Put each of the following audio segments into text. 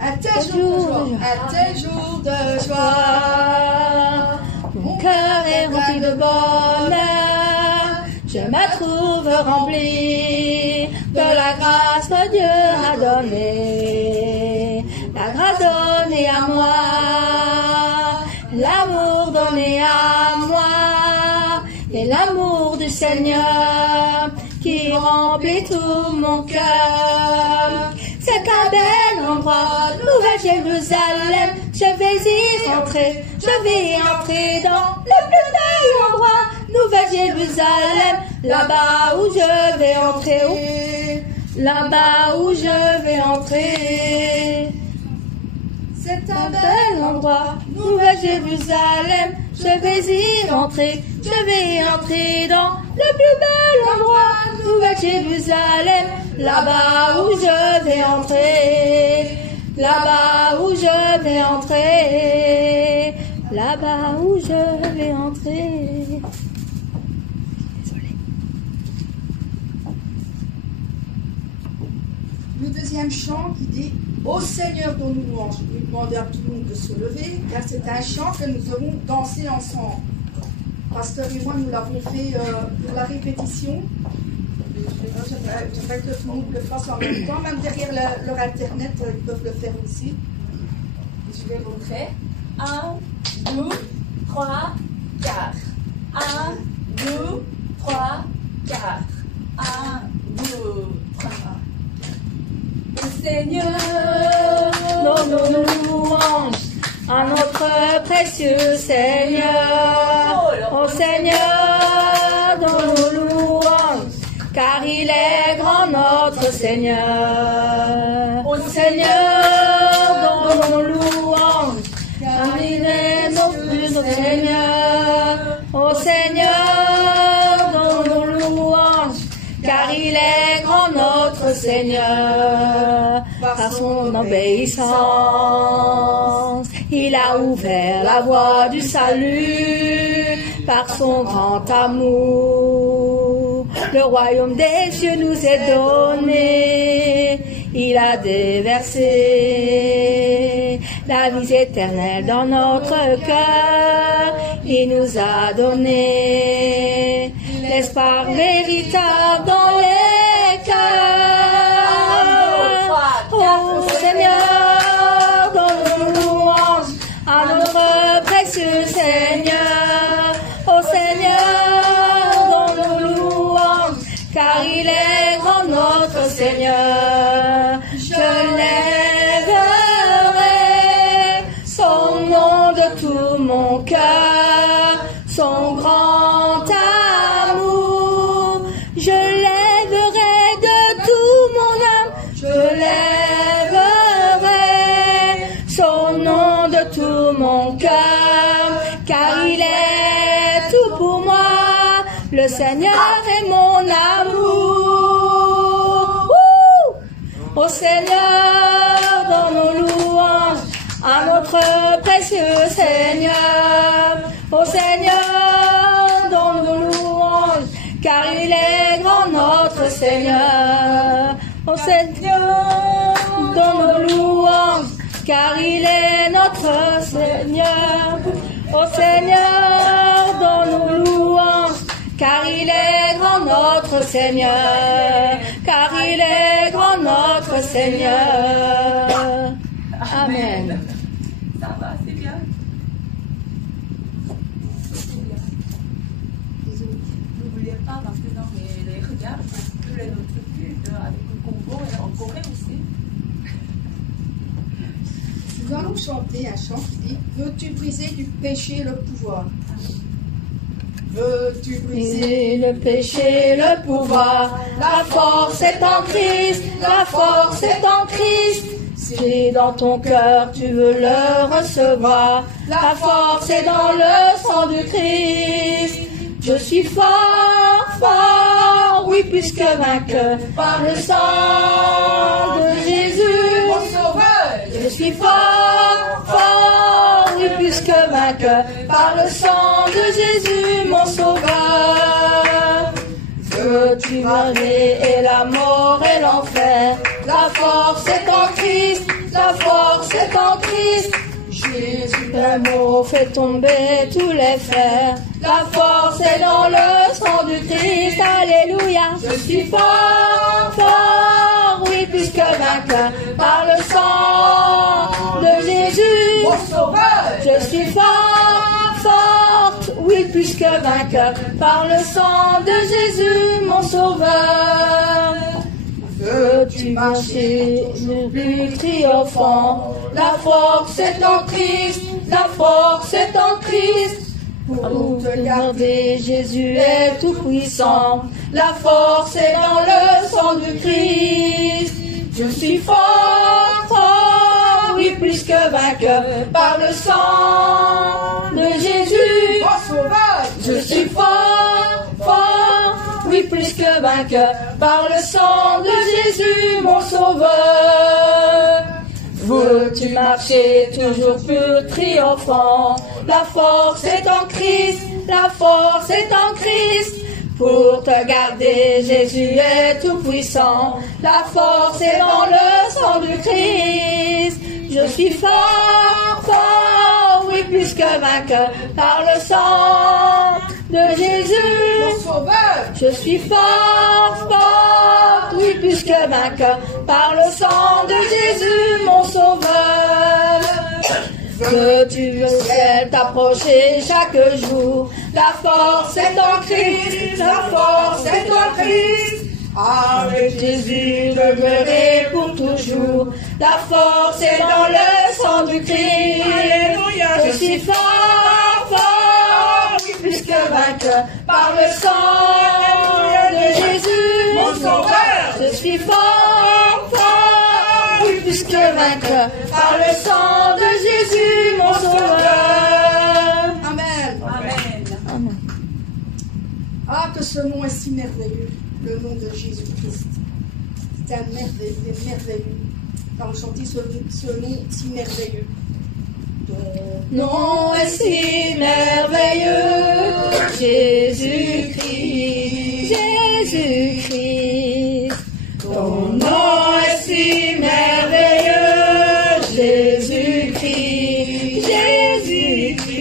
À tes jours de joie, mon cœur est rempli de bonheur, je me trouve rempli de la grâce que Dieu m'a donnée, la grâce donnée à moi, l'amour donné à moi, et l'amour du Seigneur qui remplit tout mon cœur. C'est un bel endroit, Nouvelle Jérusalem, je vais y entrer dans le plus bel endroit, Nouvelle Jérusalem, là-bas où je vais entrer, là-bas où je vais entrer. C'est un bel endroit, Nouvelle Jérusalem, je vais y entrer dans le plus bel endroit, Nouvelle Jérusalem, là-bas où je vais entrer, là-bas où je vais entrer, là-bas où je vais entrer. Désolée. Le deuxième chant qui dit « Ô Seigneur dont nous louanges », je vais demander à tout le monde de se lever, car c'est un chant que nous aurons dansé ensemble. Pasteur et moi, nous l'avons fait pour la répétition. J'aimerais que tout le monde le fasse en même temps, même derrière leur internet, ils peuvent le faire aussi. Je vais montrer. 1, 2, 3, 4. 1, 2, 3, 4. 1, 2, 3. Au Seigneur, donne nos louanges à notre précieux Seigneur. Au Seigneur, donne nos louanges, car il est grand notre Seigneur. Au Seigneur, donne nos louanges, car il est notre Seigneur. Au Seigneur, donne nos louanges, car il est grand notre Seigneur. Par son obéissance, il a ouvert la voie du salut. Par son grand amour, le royaume des cieux nous est donné. Il a déversé la vie éternelle dans notre cœur. Il nous a donné l'espoir véritable dans les cœurs. Oh Seigneur, donne-nous louange à notre précieux Seigneur. Oh Seigneur, donne-nous louange, car il est grand notre Seigneur. Je lèverai son nom de tout mon cœur, son grand amour. Je lèverai de tout mon âme, je lèverai son nom de tout mon cœur, car il est tout pour moi. Le Seigneur est mon amour. Ô Seigneur, donne nos louanges à notre précieux Seigneur. Ô Seigneur, donne nos louanges, car il est grand notre Seigneur. Ô Seigneur, donne nos louanges, car il est notre Seigneur. Ô Seigneur, donne nos louanges, car il est grand notre Seigneur, car il est grand notre Seigneur. Amen. Ça va, c'est bien. Vous vouliez pas parce que dans les regards, tous les autres cultes avec le Congo et en Corée aussi. Nous allons chanter un chant qui dit « Veux-tu briser du péché le pouvoir ?» Veux-tu briser le péché, le pouvoir? La force est en Christ, la force est en Christ. Si dans ton cœur tu veux le recevoir, la force est dans le sang du Christ. Je suis fort, fort, oui, plus que vainqueur, par le sang de Jésus, mon sauveur. Je suis fort, fort, oui, plus que vainqueur, par le sang de Jésus, mon sauveur. veux-tu marrer et la mort et l'enfer? La force est en Christ, la force est en Christ. Jésus, un mot fait tomber tous les fers. La force est dans le sang du Christ, alléluia. Je suis fort, fort, oui, plus que vainqueur, par le sang de Jésus, mon sauveur. Je suis fort, forte, oui, plus que vainqueur, par le sang de Jésus, mon sauveur. Veux-tu marcher le plus triomphant? La force est en Christ, la force est en Christ. Pour te garder, Jésus est tout puissant. La force est dans le sang du Christ. Je suis fort, fort, oui, plus que vainqueur, par le sang de Jésus, mon sauveur. Je suis fort, fort, oui, plus que vainqueur, par le sang de Jésus, mon sauveur. Veux-tu marcher toujours plus triomphant? La force est en Christ, la force est en Christ. Pour te garder, Jésus est tout puissant. La force est dans le sang du Christ. Je suis fort, fort, oui, plus que vainqueur, par le sang de Jésus, mon sauveur. Je suis fort, fort, oui, plus que vainqueur, par le sang de Jésus, mon sauveur. Veux-tu le ciel t'approcher chaque jour? La force est en Christ, la force est en Christ. Avec Jésus demeurer pour toujours. La force est dans le sang du Christ. Alléluia. Je suis fort, fort, plus que vainqueur, par le sang de Jésus, mon sauveur. Je suis fort, fort, plus que vainqueur, par le sang de Jésus, mon sauveur. Amen. Amen. Amen. Ah, que ce nom est si merveilleux, le nom de Jésus-Christ. C'est un merveilleux, merveilleux. Quand on chantait ce nom si merveilleux. Ton nom est si merveilleux, Jésus-Christ, Jésus-Christ. Ton nom est si merveilleux, Jésus-Christ, Jésus-Christ.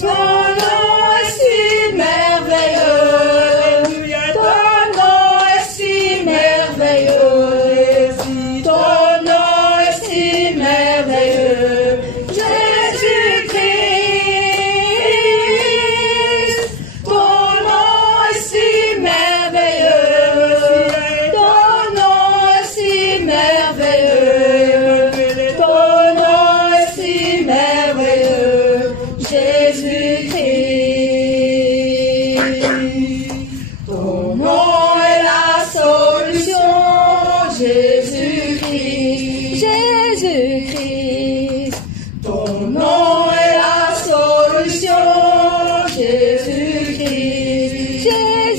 Ton nom est si merveilleux, ton nom est si merveilleux, ton nom est si merveilleux, Jésus-Christ. Ton nom est si merveilleux, ton nom est si merveilleux, ton nom est si merveilleux, Jésus-Christ. Ton nom est la solution, Jésus-Christ, Jésus-Christ. Ton nom est la solution, Jésus-Christ,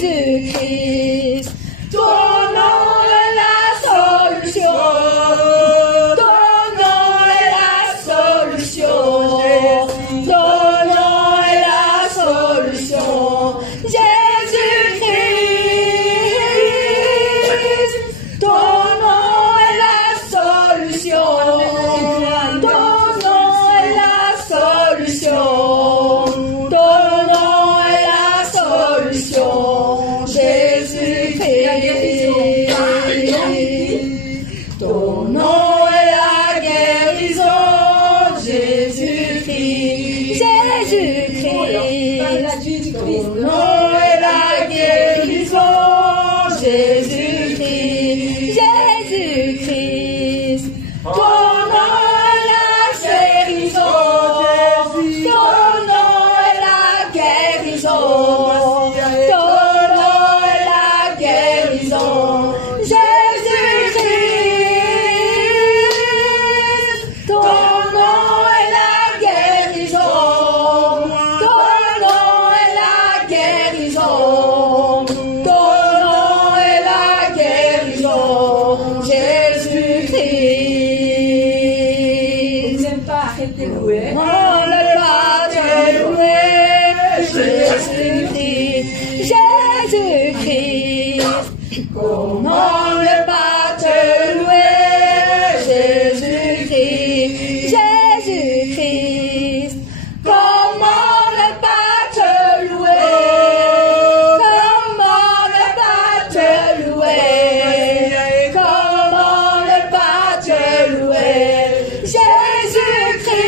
Jésus-Christ. Ton nom est la solution, ton nom est la solution, ton nom est la solution, Jésus-Christ. Ton nom est la solution, ton nom est la solution, ton nom est la solution, Jésus-Christ. Ton nom est la guérison, Jésus-Christ, Jésus-Christ. Ton nom est la guérison, Jésus-Christ, Jésus-Christ. Ton nom est la guérison, ton nom est la guérison, ton nom est la guérison, Jésus-Christ. Ton nom est la guérison, ton nom est la guérison, ton nom est la Comment ne pas te louer, Jésus-Christ, Jésus-Christ. Comment ne pas te louer, comment ne pas te louer, comment ne pas te louer, Jésus-Christ.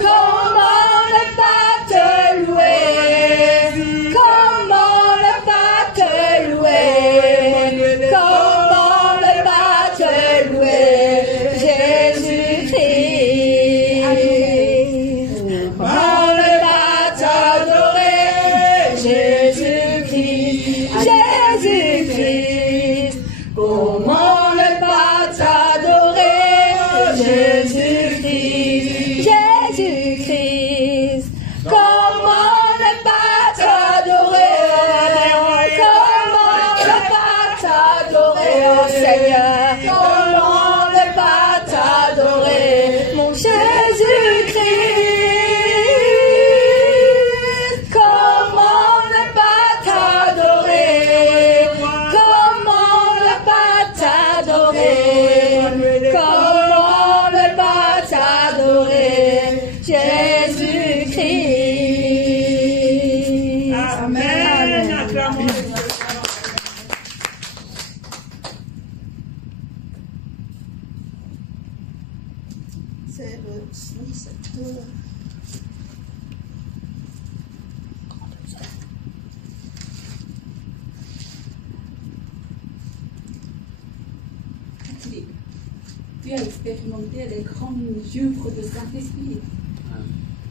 Comment ne pas te louer, comment ne pas te louer, comment ne pas te louer, Jésus-Christ. Comment ne pas t'adorer, Jésus-Christ, Jésus-Christ. Comment ne pas t'adorer, Jésus-Christ, Jésus-Christ. Comment ne pas t'adorer, comment ne pas t'adorer, oh Seigneur. Comment ne pas t'adorer, mon Jésus-Christ. Comment ne pas t'adorer, comment ne pas t'adorer, comment ne pas t'adorer, Jésus-Christ. Amen. Acclamons. C'est le 17. Tu as expérimenté les grandes œuvres de Saint-Esprit.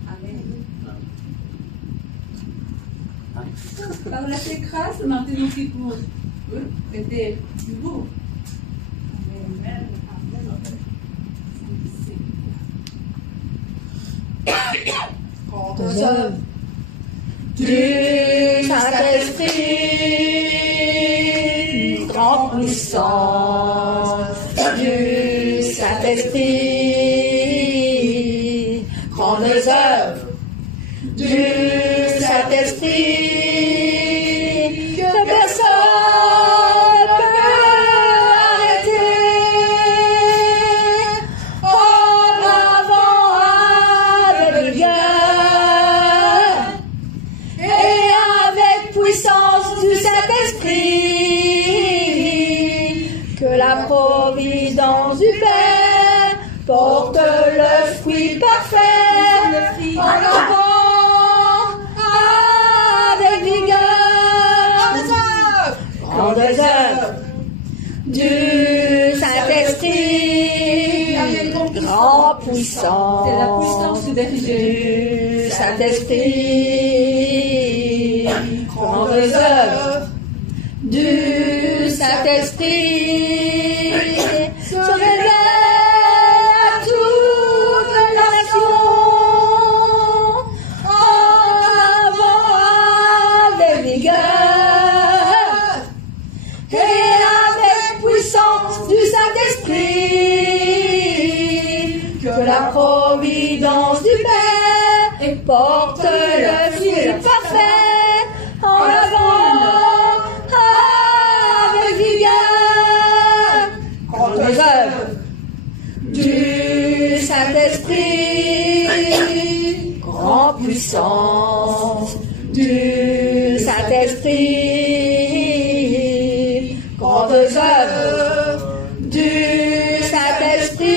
Amen. Par la grâce, maintenant qui pour aider nouveau. Amen. Grandes œuvres du Saint-Esprit, grande puissance du Saint-Esprit, grandes œuvres du Saint-Esprit, que personne ne peut arrêter. En avant avec vigueur et avec puissance du Saint-Esprit, que la providence du Père porte le fruit parfait en avant avec vigueur. Grandes œuvres du Saint-Esprit, grande puissance, C'est la puissance du berger. du Saint-Esprit, grandes œuvres du Saint-Esprit, se révèle à toute la nation, en avant avec vigueur et avec puissance du Saint-Esprit, que la providence du Père porte le fruit parfait en avant avec vigueur. Grandes œuvres du Saint-Esprit, grande puissance du Saint-Esprit, grandes œuvres du Saint-Esprit,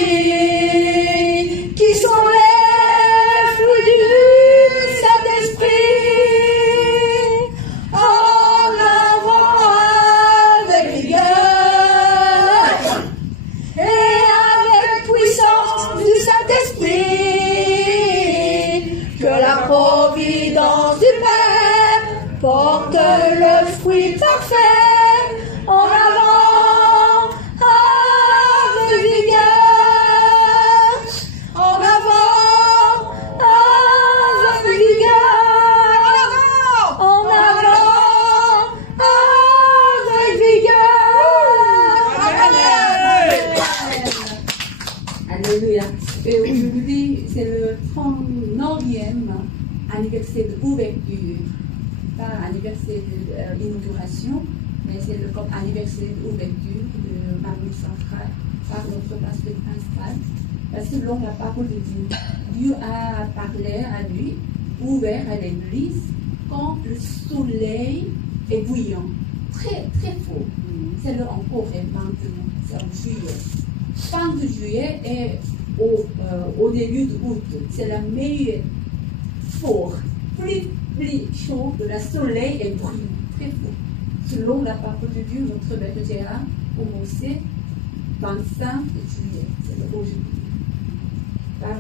qui sont les fruits du Saint-Esprit, en avant avec vigueur et avec puissance du Saint-Esprit, que la providence du Père porte le fruit parfait en avant avec vigueur, en avant avec vigueur, en avant avec vigueur. Alléluia. Et aujourd'hui, c'est le 39e anniversaire d'ouverture pas anniversaire d'inauguration, mais c'est comme anniversaire d'ouverture de Marie centrale par notre pasteur principal. Parce que selon la parole de Dieu, Dieu a parlé à lui, ouvert à l'église, quand le soleil est bouillant, très très fort. C'est le en Corée maintenant, c'est en juillet. Fin de juillet et au début d'août, c'est la meilleure fort, plus chaud que le soleil est brillant, très fort. Selon la parole de Dieu, notre berger a commencé 25 juillet, c'est aujourd'hui. Par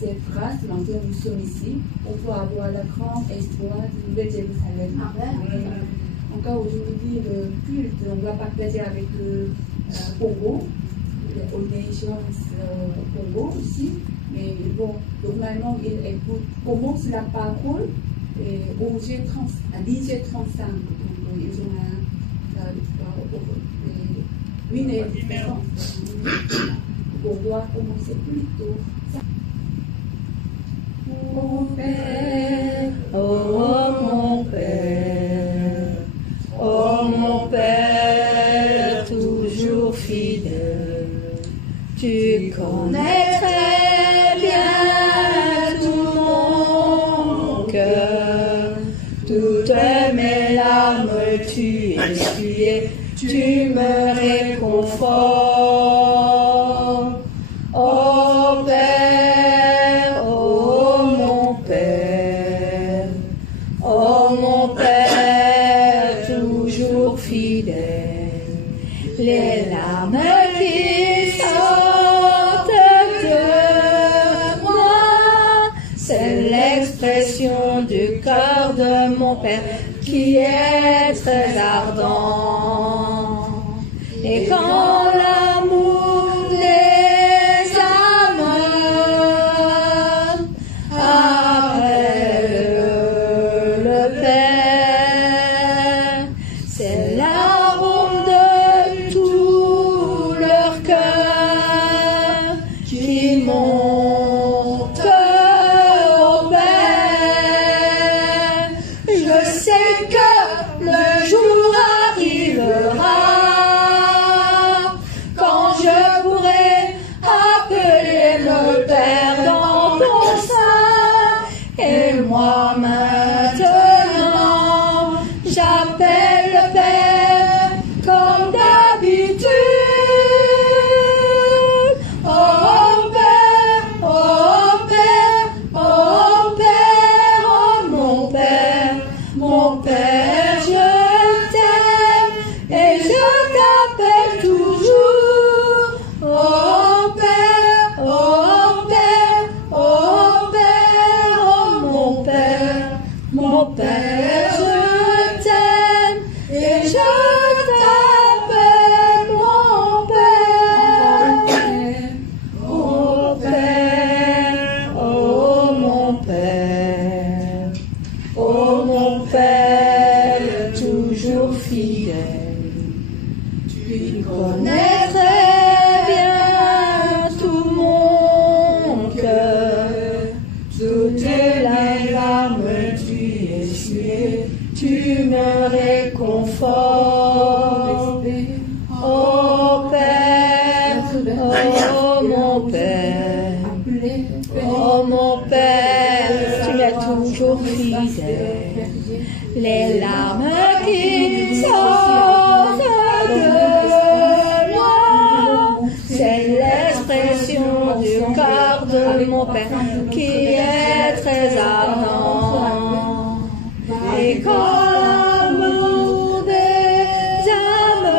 ces phrases, maintenant nous sommes ici, on peut avoir le grand espoir de Nouvelle-Jérusalem. Amen. Encore aujourd'hui, le culte, on va partager avec le Congo, les Nations Congo aussi. Mais bon, normalement, il commence la parole au à 10h35. Donc, ils ont une différence. On doit commencer plus tôt. Mon Père, oh mon Père, oh mon Père, toujours fidèle, tu connais très bien tout mon cœur, toutes mes larmes tu essuyais, tu me réconfortes. Oh Père, oh mon Père, oh mon Père, toujours fidèle, les larmes qui sortent de moi, c'est l'expression du cœur de mon Père qui est très ardent. Et quand l'amour des âmes appelle le Père, c'est l'arôme de tout leur cœur qui monte au Père. Je sais que le jour arrivera quand je pourrai appeler le Père dans ton sein. Et moi maintenant, j'appelle le Père comme d'habitude. Oh Père, oh Père, oh Père, oh mon Père, mon Père, je t'aime et je t'appelle toujours. Oh Père, oh Père, oh Père, oh mon Père, mon Père, je t'aime et je t'appelle mon Père. Oh Père, oh mon Père, oh mon Père, toujours fidèle, tu connais très bien tout mon cœur, toutes les larmes tu essuyais, tu me réconfortes. Oh Père, oh mon Père, oh mon Père, tu es toujours fidèle. Les larmes qui sortent de moi, c'est l'expression du cœur de mon Père qui est très ardent. Et quand l'amour des âmes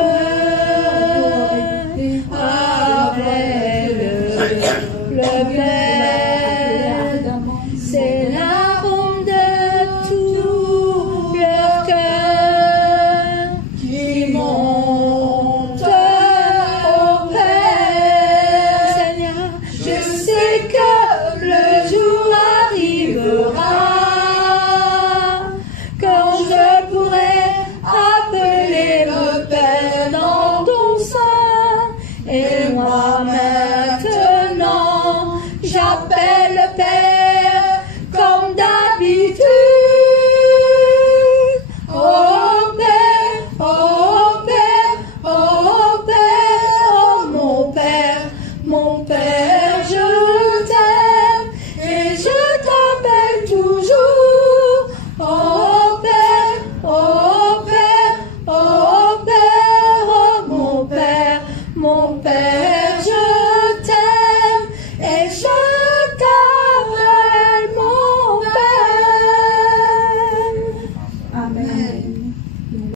appelle le Père, c'est l'arôme de tout leur cœur qui monte au Père. Seigneur, je sais que le jour arrivera quand je mon Père.